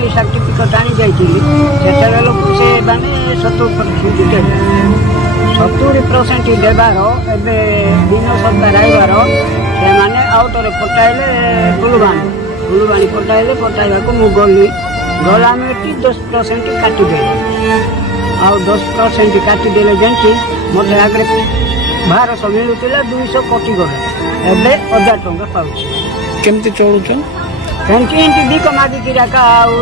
आनी सर्टिफिकेट आनी जाइए से मैंने 70% देवे 70% देवार एवं दिन सरकार आइबार से मैंने आउटे पटाइले फुलबाणी पटाइले पटाइबा को मुझे गली गला में 10% काटिदे आ 10% काटिदेले जमी मत आगे 1200 मिलूला 200 कटि गला एवं 1000 टंका पाऊँ केमती चलुच सेमती एमती दिक मागिकी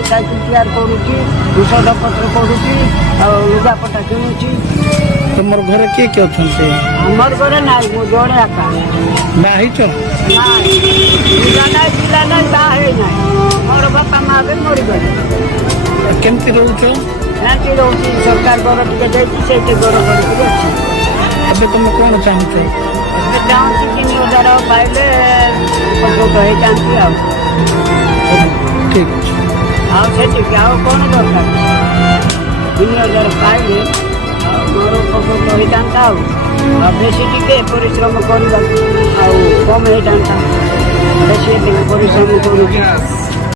साइकेल तैयार करुच्ची औषध पत्र करुच्ची लुगापटा किणुची तुम घर किए किए अच्छे आमर घरे ना मु जड़े आका बाहिच पिला ना बाहे ना मोर बापा माँ भी मरी गले केमती रोच एमती रोची सरकार घर टे देती से घर करके अच्छी अब तुम कौन चाहूच चाहूँ 3000 पाइले उपकृत हो जाती ठीक अच्छे कौन दरकार 3000 पाइले मोर उपकृत हो जाता बेसी टे परिश्रम करवा कम हो जाता बेसी परिश्रम कर